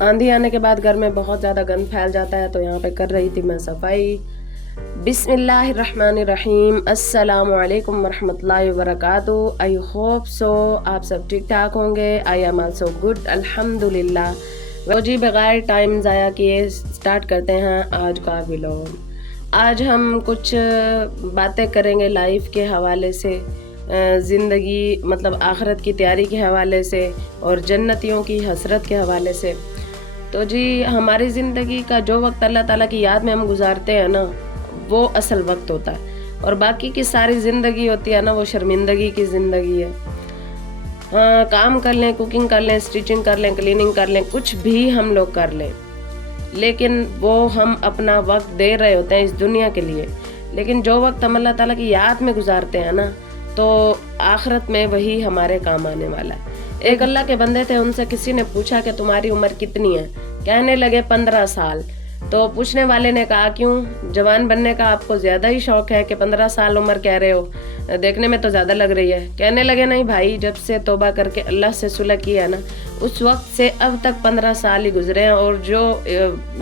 आंधी आने के बाद घर में बहुत ज़्यादा गंद फैल जाता है, तो यहाँ पे कर रही थी मैं सफाई। बिस्मिल्लाहिर्रहमानिर्रहीम, अस्सलामु अलैकुम वरहमतुल्लाहि वबरकातुहू। आई होप सो आप सब ठीक ठाक होंगे। आई एम आल्सो गुड, अल्हम्दुलिल्लाह। तो जी बगैर टाइम ज़ाया किए स्टार्ट करते हैं आज का व्लॉग। आज हम कुछ बातें करेंगे लाइफ के हवाले से, ज़िंदगी मतलब आखिरत की तैयारी के हवाले से और जन्नतियों की हसरत के हवाले से। तो जी हमारी ज़िंदगी का जो वक्त अल्लाह ताला की याद में हम गुजारते हैं ना, वो असल वक्त होता है, और बाकी की सारी ज़िंदगी होती है ना, वो शर्मिंदगी की ज़िंदगी है। काम कर लें, कुकिंग कर लें, स्टिचिंग कर लें, क्लीनिंग कर लें, कुछ भी हम लोग कर लें, लेकिन वो हम अपना वक्त दे रहे होते हैं इस दुनिया के लिए। लेकिन जो वक्त हम अल्लाह ताला की याद में गुजारते हैं ना, तो आखिरत में वही हमारे काम आने वाला है। एक अल्लाह के बंदे थे, उनसे किसी ने पूछा कि तुम्हारी उम्र कितनी है? कहने लगे 15 साल। तो पूछने वाले ने कहा क्यों, जवान बनने का आपको ज़्यादा ही शौक है कि 15 साल उम्र कह रहे हो, देखने में तो ज़्यादा लग रही है। कहने लगे नहीं भाई, जब से तौबा करके अल्लाह से सुलह किया ना, उस वक्त से अब तक 15 साल ही गुजरे हैं, और जो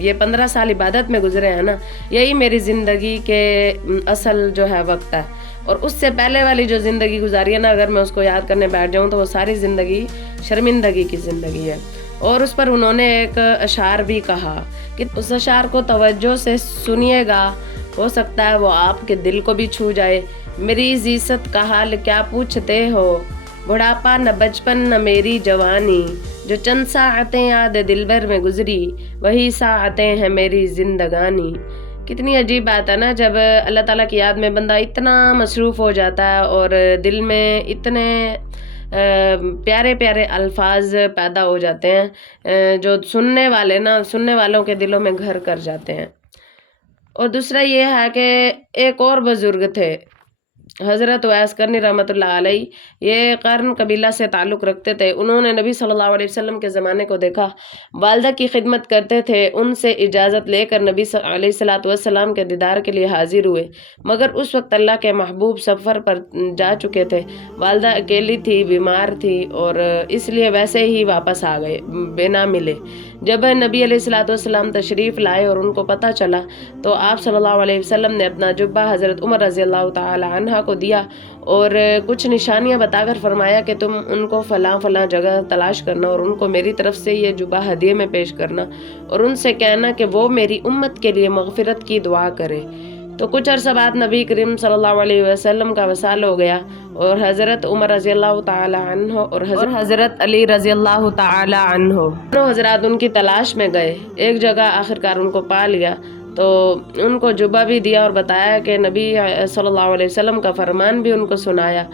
ये 15 साल इबादत में गुजरे हैं ना, यही मेरी ज़िंदगी के असल जो है वक्त है। और उससे पहले वाली जो ज़िंदगी गुजारी है ना, अगर मैं उसको याद करने बैठ जाऊँ तो वो सारी ज़िंदगी शर्मिंदगी की ज़िंदगी है। और उस पर उन्होंने एक अशार भी कहा कि उस अशार को तवज्जो से सुनिएगा, हो सकता है वो आपके दिल को भी छू जाए। मेरी इज़्ज़त का हाल क्या पूछते हो, बुढ़ापा न बचपन न मेरी जवानी, जो चंद साअतें याद दिलबर में गुजरी, वही साअतें हैं मेरी जिंदगानी। कितनी अजीब बात है ना, जब अल्लाह ताला की याद में बंदा इतना मसरूफ़ हो जाता है और दिल में इतने प्यारे प्यारे अल्फाज पैदा हो जाते हैं जो सुनने वालों के दिलों में घर कर जाते हैं। और दूसरा ये है कि एक और बुजुर्ग थे, हज़रत उवैस करनी रहमतुल्लाह अलैह, ये कर्न कबीला से ताल्लुक़ रखते थे। उन्होंने नबी सल्लल्लाहु अलैहि वसल्लम के ज़माने को देखा, वालिदा की खिदमत करते थे। उनसे इजाज़त लेकर नबी अलैहिस्सलातु वस्सलाम के दीदार के लिए हाजिर हुए, मगर उस वक्त अल्लाह के महबूब सफ़र पर जा चुके थे। वालिदा अकेली थी, बीमार थी, और इसलिए वैसे ही वापस आ गए, बिना मिले। जब नबी अलैहिस्सलातु वस्सलाम तशरीफ़ लाए और उनको पता चला, तो आप सल्लल्लाहु अलैहि वसल्लम ने अपना जुब्बा हज़रत उमर रज़ियल्लाहु ताला अन्हा को दिया और कुछ निशानियां बताकर फरमाया कि तुम उनको फ़लाँ फ़लाँ जगह तलाश करना और उनको मेरी तरफ से ये जुब्बा हदिये में पेश करना, और उनसे कहना कि वो मेरी उम्मत के लिए मग़फ़िरत की दुआ करे। तो कुछ अरसा बाद नबी करीम सल्लल्लाहु अलैहि वसल्लम का वसाल हो गया, और हज़रत उमर रज़ियल्लाहु ताला अन्हो और हज़रत अली रज़ियल्लाहु ताला अन्हो दोनों हज़रात उनकी तलाश में गए। एक जगह आखिरकार उनको पा लिया, तो उनको जुब्बा भी दिया और बताया कि नबी सल्लल्लाहु अलैहि वसल्लम का फरमान भी उनको सुनाया।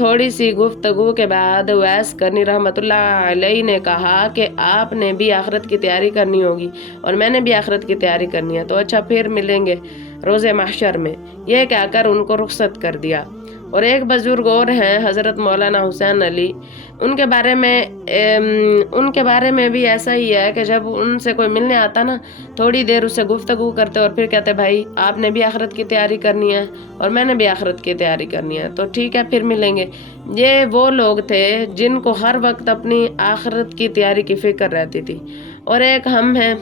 थोड़ी सी गुफ्तगू के बाद उवैस करनी रहमतुल्लाह अलैह ने कहा कि आपने भी आखिरत की तैयारी करनी होगी और मैंने भी आखिरत की तैयारी करनी है, तो अच्छा फिर मिलेंगे रोज़े महशर में। यह कहकर उनको रुखसत कर दिया। और एक बुजुर्ग और हैं हज़रत मौलाना हुसैन अली, उनके बारे में भी ऐसा ही है कि जब उनसे कोई मिलने आता ना, थोड़ी देर उससे गुफ्तगू करते और फिर कहते भाई आपने भी आखिरत की तैयारी करनी है और मैंने भी आखिरत की तैयारी करनी है, तो ठीक है फिर मिलेंगे। ये वो लोग थे जिनको हर वक्त अपनी आखिरत की तैयारी की फ़िक्र रहती थी। और एक हम हैं,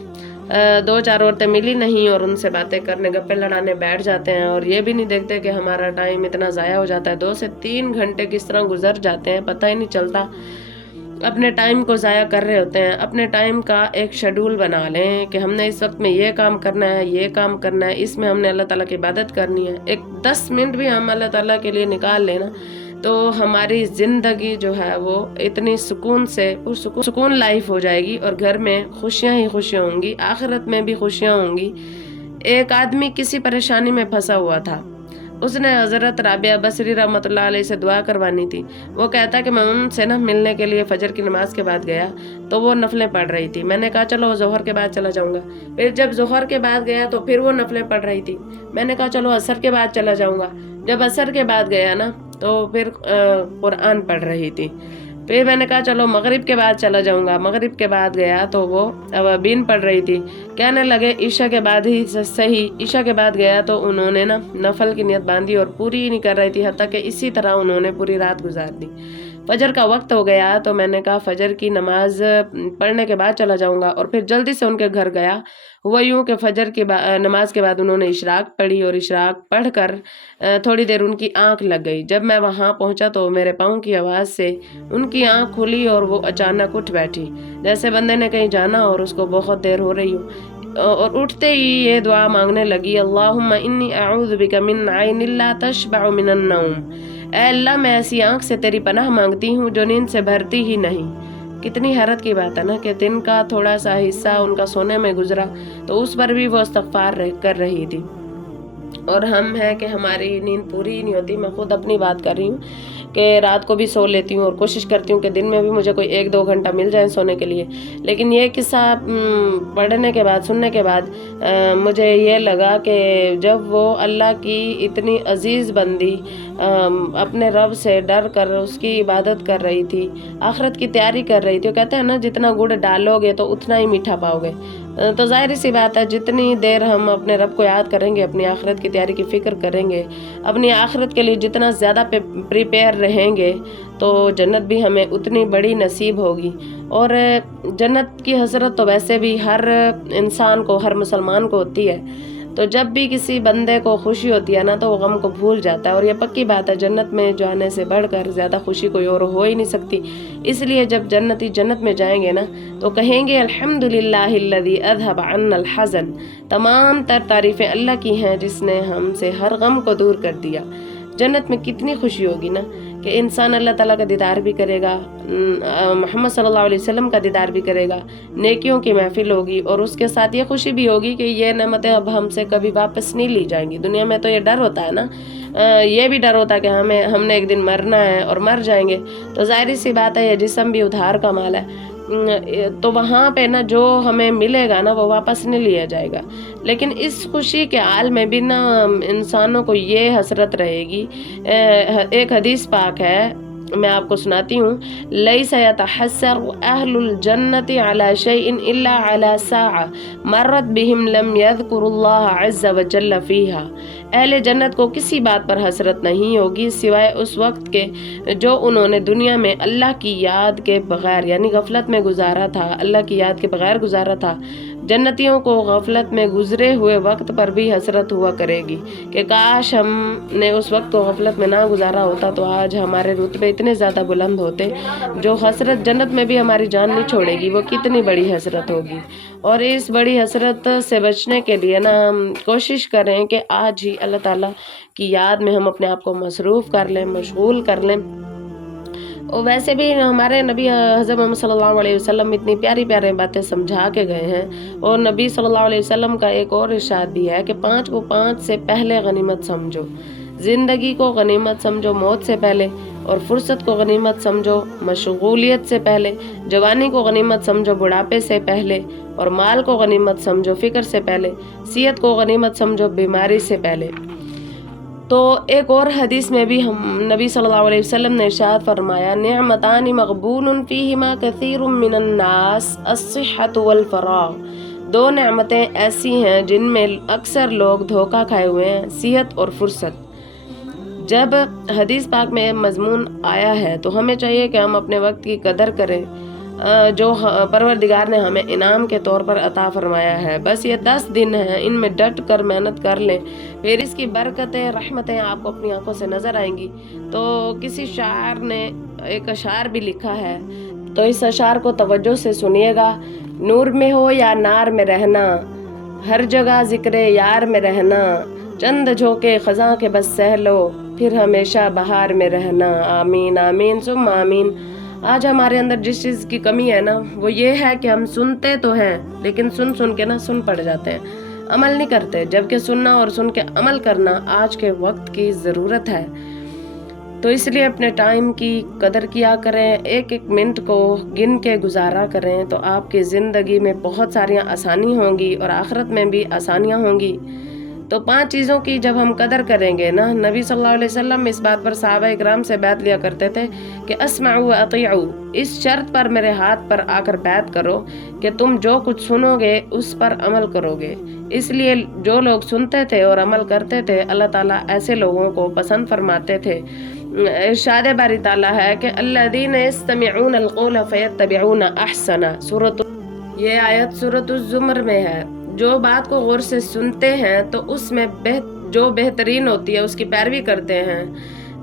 दो चार औरतें मिली नहीं और उनसे बातें करने, गप्पे लड़ाने बैठ जाते हैं, और ये भी नहीं देखते कि हमारा टाइम इतना ज़ाया हो जाता है। 2 से 3 घंटे किस तरह गुजर जाते हैं पता ही नहीं चलता। अपने टाइम को ज़ाया कर रहे होते हैं। अपने टाइम का एक शेड्यूल बना लें कि हमने इस वक्त में ये काम करना है, ये काम करना है, इसमें हमने अल्लाह ताला की इबादत करनी है। एक 10 मिनट भी हम अल्लाह ताला के लिए निकाल लेना, तो हमारी ज़िंदगी जो है वो इतनी सुकून लाइफ हो जाएगी, और घर में खुशियाँ ही खुशियाँ होंगी, आखिरत में भी खुशियाँ होंगी। एक आदमी किसी परेशानी में फंसा हुआ था, उसने हज़रत राबिया बसरी रहमतुल्लाह अलैह से दुआ करवानी थी। वो कहता कि मैं उनसे ना मिलने के लिए फजर की नमाज के बाद गया, तो वो नफलें पढ़ रही थी। मैंने कहा चलो ज़ोहर के बाद चला जाऊँगा। फिर जब ज़ोहर के बाद गया तो फिर वो नफलें पढ़ रही थी। मैंने कहा चलो असर के बाद चला जाऊँगा। जब असर के बाद गया ना, तो फिर कुरान पढ़ रही थी। फिर मैंने कहा चलो मगरिब के बाद चला जाऊँगा। मगरिब के बाद गया तो वो अवाबीन पढ़ रही थी। कहने लगे ईशा के बाद ही सही। ईशा के बाद गया तो उन्होंने ना नफल की नियत बांधी और पूरी नहीं कर रही थी, हत्ता कि इसी तरह उन्होंने पूरी रात गुजार दी। फजर का वक्त हो गया तो मैंने कहा फ़जर की नमाज़ पढ़ने के बाद चला जाऊँगा, और फिर जल्दी से उनके घर गया। हुआ यूँ कि फ़जर की नमाज के बाद उन्होंने इशराक पढ़ी, और इशराक पढ़कर थोड़ी देर उनकी आँख लग गई। जब मैं वहाँ पहुँचा तो मेरे पाँव की आवाज़ से उनकी आँख खुली और वो अचानक उठ बैठी, जैसे बंदे ने कहीं जाना और उसको बहुत देर हो रही हो। और उठते ही ये दुआ मांगने लगी, अल्लाहुम्मा इन्नी अऊज़ु बिका मिन आइनिन ला तशबअ मिनन नौम। ऐ अल्लाह, मैं ऐसी आँख से तेरी पनाह मांगती हूँ जो नींद से भरती ही नहीं। कितनी हैरत की बात है ना कि दिन का थोड़ा सा हिस्सा उनका सोने में गुजरा तो उस पर भी वो इस्तग़फ़ार कर रही थी। और हम हैं कि हमारी नींद पूरी ही नहीं होती। मैं खुद अपनी बात कर रही हूँ कि रात को भी सो लेती हूँ और कोशिश करती हूँ कि दिन में भी मुझे कोई 1-2 घंटा मिल जाए सोने के लिए। लेकिन ये किस्सा पढ़ने के बाद, सुनने के बाद मुझे ये लगा कि जब वो अल्लाह की इतनी अजीज़ बंदी अपने रब से डर कर उसकी इबादत कर रही थी, आखिरत की तैयारी कर रही थी। वो कहते हैं ना, जितना गुड़ डालोगे तो उतना ही मीठा पाओगे। तो ज़ाहिर सी बात है, जितनी देर हम अपने रब को याद करेंगे, अपनी आखिरत की तैयारी की फ़िक्र करेंगे, अपनी आखिरत के लिए जितना ज़्यादा प्रिपेयर रहेंगे, तो जन्नत भी हमें उतनी बड़ी नसीब होगी। और जन्नत की हसरत तो वैसे भी हर इंसान को, हर मुसलमान को होती है। तो जब भी किसी बंदे को खुशी होती है ना, तो वो गम को भूल जाता है। और ये पक्की बात है, जन्नत में जाने से बढ़कर ज़्यादा खुशी कोई और हो ही नहीं सकती। इसलिए जब जन्नती जन्नत में जाएंगे ना, तो कहेंगे अल्हम्दुलिल्लाहिल्लज़ी अज़हब अन्नल हज़न। तमाम तर तारीफ़ें अल्लाह की हैं जिसने हमसे हर गम को दूर कर दिया। जन्नत में कितनी खुशी होगी ना कि इंसान अल्लाह ताला का दीदार भी करेगा, मोहम्मद सल्लल्लाहु अलैहि वसल्लम का दीदार भी करेगा, नेकियों की महफिल होगी, और उसके साथ ये खुशी भी होगी कि ये नेमतें अब हमसे कभी वापस नहीं ली जाएंगी। दुनिया में तो ये डर होता है ना, ये भी डर होता है कि हमने एक दिन मरना है और मर जाएंगे। तो जाहिर सी बात है, ये जिस्म भी उधार का माल है। तो वहाँ पे ना जो हमें मिलेगा ना, वो वापस नहीं लिया जाएगा। लेकिन इस खुशी के हाल में भी ना इंसानों को ये हसरत रहेगी। एक हदीस पाक है, मैं आपको सुनाती हूँ। लैसा यतहस्सर अहलुल जन्नति अला शैइन इल्ला अला साअ मर्रत बिहिम लम यज़कुरुल्लाह अज़्ज़ व जल्ल फीहा। अहले जन्नत को किसी बात पर हसरत नहीं होगी सिवाय उस वक्त के जो उन्होंने दुनिया में अल्लाह की याद के बगैर, यानी गफलत में गुजारा था, अल्लाह की याद के बगैर गुजारा था। जन्नतियों को गफलत में गुजरे हुए वक्त पर भी हसरत हुआ करेगी कि काश हमने उस वक्त को गफलत में ना गुजारा होता, तो आज हमारे रुतबे इतने ज़्यादा बुलंद होते। जो हसरत जन्नत में भी हमारी जान नहीं छोड़ेगी, वो कितनी बड़ी हसरत होगी। और इस बड़ी हसरत से बचने के लिए ना हम कोशिश करें कि आज ही अल्लाह ताला की याद में हम अपने आप को मसरूफ़ कर लें, मशगूल कर लें। और वैसे भी हमारे नबी हज़रत मोहम्मद सल्लल्लाहु अलैहि वसल्लम इतनी प्यारी प्यारी बातें समझा के गए हैं। और नबी सल्लल्लाहु अलैहि वसल्लम का एक और इरशाद भी है कि 5 को 5 से पहले गनीमत समझो। ज़िंदगी को गनीमत समझो मौत से पहले, और फुर्सत को गनीमत समझो मशगूलियत से पहले, जवानी को गनीमत समझो बुढ़ापे से पहले, और माल को गनीमत समझो फ़िक्र से पहले, सेहत को गनीमत समझो बीमारी से पहले। तो एक और हदीस में भी हम नबी सल्लल्लाहु अलैहि वसल्लम ने इरशाद फरमाया, निअमतानि मग़बूनुन फ़ीहिमा कसीरुम मिनन नास अस्सिहतु वल फ़राग़। 2 नेमतें ऐसी हैं जिनमें अक्सर लोग धोखा खाए हुए हैं, सेहत और फुर्सत। जब हदीस पाक में मज़मून आया है तो हमें चाहिए कि हम अपने वक्त की कदर करें जो परवरदिगार ने हमें इनाम के तौर पर अता फरमाया है। बस ये 10 दिन हैं, इनमें डट कर मेहनत कर लें, फिर इसकी बरकतें, रहमतें आपको अपनी आंखों से नज़र आएंगी। तो किसी शायर ने एक अशार भी लिखा है, तो इस अशार को तवज्जो से सुनिएगा। नूर में हो या नार में रहना, हर जगह ज़िक्र यार में रहना, चंद झोंके ख़ज़ां के बस सह लो, फिर हमेशा बहार में रहना। आमीन आमीन सुम आमीन। आज हमारे अंदर जिस चीज़ की कमी है ना, वो ये है कि हम सुनते तो हैं, लेकिन सुन सुन के ना सुन पड़ जाते हैं, अमल नहीं करते। जबकि सुनना और सुन के अमल करना आज के वक्त की ज़रूरत है। तो इसलिए अपने टाइम की कदर किया करें, एक एक मिनट को गिन के गुजारा करें, तो आपकी ज़िंदगी में बहुत सारियाँ आसानी होंगी और आखिरत में भी आसानियाँ होंगी। तो 5 चीज़ों की जब हम कदर करेंगे ना, नबी सल्लल्लाहु अलैहि वसल्लम इस बात पर सहाबा इकराम से बैत लिया करते थे कि अस्माउ व अतीउ, इस शर्त पर मेरे हाथ पर आकर बैत करो कि तुम जो कुछ सुनोगे उस पर अमल करोगे। इसलिए जो लोग सुनते थे और अमल करते थे, अल्लाह ताला ऐसे लोगों को पसंद फरमाते थे। इरशाद बारी ताला है कि अल्लज़ीना यस्तमिऊन अलक़ौला फ़यत्तबिऊन अहसना। ये आयत सूरत ज़ुमर में है। जो बात को गौर से सुनते हैं तो उसमें जो बेहतरीन होती है उसकी पैरवी करते हैं।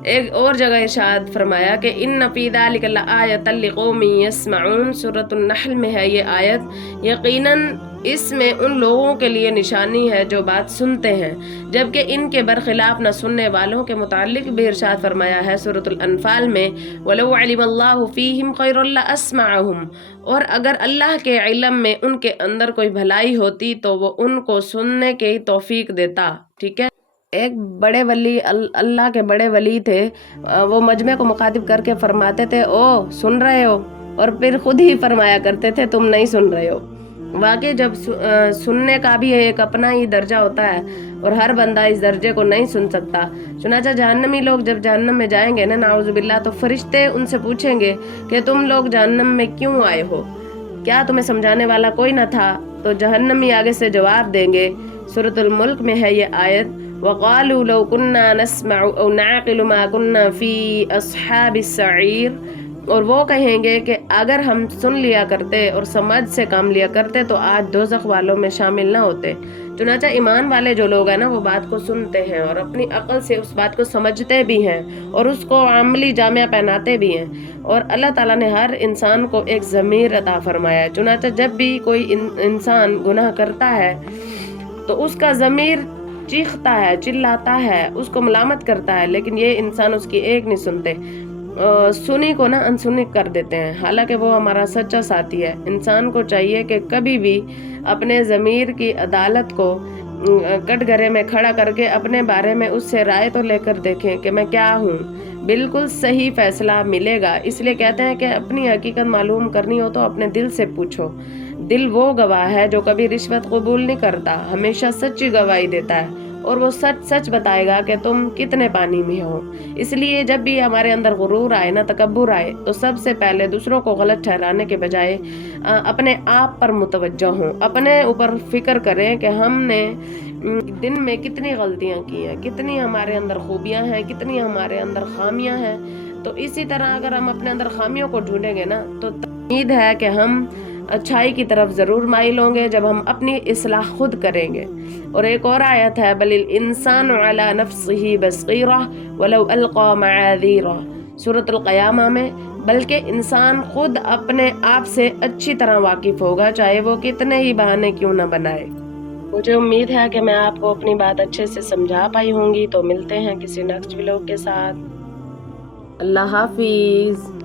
एक और जगह इरशाद फरमाया कि इन्न फ़ी ज़ालिका लआयतन लिक़ौमिन यस्मऊन। सूरतुन नहल में है ये आयत। यकीनन इसमें उन लोगों के लिए निशानी है जो बात सुनते हैं, जबकि इनके बरखिलाफ न सुनने वालों के मुतालिक भी इरशाद फरमाया है सूरतुल अनफाल में, वलौ अलिमल्लाहु फ़ीहिम खैरन लअस्मअहुम। और अगर अल्लाह के इल्म में उनके अंदर कोई भलाई होती तो वो उनको सुनने की तौफीक देता। ठीक है। एक बड़े वली अल्लाह के बड़े वली थे, वो मजमे को मुखातिब करके फरमाते थे, ओ सुन रहे हो, और फिर खुद ही फरमाया करते थे तुम नहीं सुन रहे हो। वाकई जब सुनने का भी एक अपना ही दर्जा होता है और हर बंदा इस दर्जे को नहीं सुन सकता। चुनाचा जहन्नमी लोग जब जहन्नम में जाएंगे ना, नाउज़ुबिल्लाह, तो फरिश्ते उनसे पूछेंगे कि तुम लोग जहन्नम में क्यों आए हो, क्या तुम्हें समझाने वाला कोई न था? तो जहन्नमी आगे से जवाब देंगे। सूरतुल मुल्क में है ये आयत, वक़ालू लौ कुन्ना नस्मअु औ नअक़िलु मा कुन्ना फ़ी अस्हाबिस सईर। और वो कहेंगे कि अगर हम सुन लिया करते और समझ से काम लिया करते तो आज दोज़ख वालों में शामिल ना होते। चुनाचा ईमान वाले जो लोग हैं ना, वो बात को सुनते हैं और अपनी अक्ल से उस बात को समझते भी हैं और उसको अमली जामिया पहनाते भी हैं। और अल्लाह ताला ने हर इंसान को एक ज़मीर अता फरमाया है। चुनाचा जब भी कोई इंसान गुनाह करता है तो उसका ज़मीर चीखता है, चिल्लाता है, उसको मलामत करता है, लेकिन ये इंसान उसकी एक नहीं सुनते। सुनी को ना अनसुनी कर देते हैं, हालांकि वो हमारा सच्चा साथी है। इंसान को चाहिए कि कभी भी अपने ज़मीर की अदालत को कटघरे में खड़ा करके अपने बारे में उससे राय तो लेकर देखें कि मैं क्या हूँ। बिल्कुल सही फैसला मिलेगा। इसलिए कहते हैं कि अपनी हकीकत मालूम करनी हो तो अपने दिल से पूछो। दिल वो गवाह है जो कभी रिश्वत कबूल नहीं करता, हमेशा सच्ची गवाही देता है और वो सच सच बताएगा कि तुम कितने पानी में हो। इसलिए जब भी हमारे अंदर गुरूर आए ना, तकब्बुर आए, तो सबसे पहले दूसरों को गलत ठहराने के बजाय अपने आप पर मुतवज्जो हों, अपने ऊपर फिक्र करें कि हमने दिन में कितनी गलतियां की हैं, कितनी हमारे अंदर खूबियां हैं, कितनी हमारे अंदर खामियां हैं। तो इसी तरह अगर हम अपने अंदर खामियों को ढूंढेंगे ना, तो उम्मीद है कि हम अच्छाई की तरफ ज़रूर माइल होंगे जब हम अपनी इस्लाह खुद करेंगे। और एक और आयत है, बलिल इंसान अला नफ्सिही बसीरा वलौ अलक़ा मआज़ीरा। सूरतुल क़यामा में, बल्कि इंसान खुद अपने आप से अच्छी तरह वाकिफ़ होगा, चाहे वो कितने ही बहाने क्यों न बनाए। मुझे उम्मीद है कि मैं आपको अपनी बात अच्छे से समझा पाई होंगी। तो मिलते हैं किसी नेक्स्ट व्लॉग के साथ। अल्लाह हाफिज़।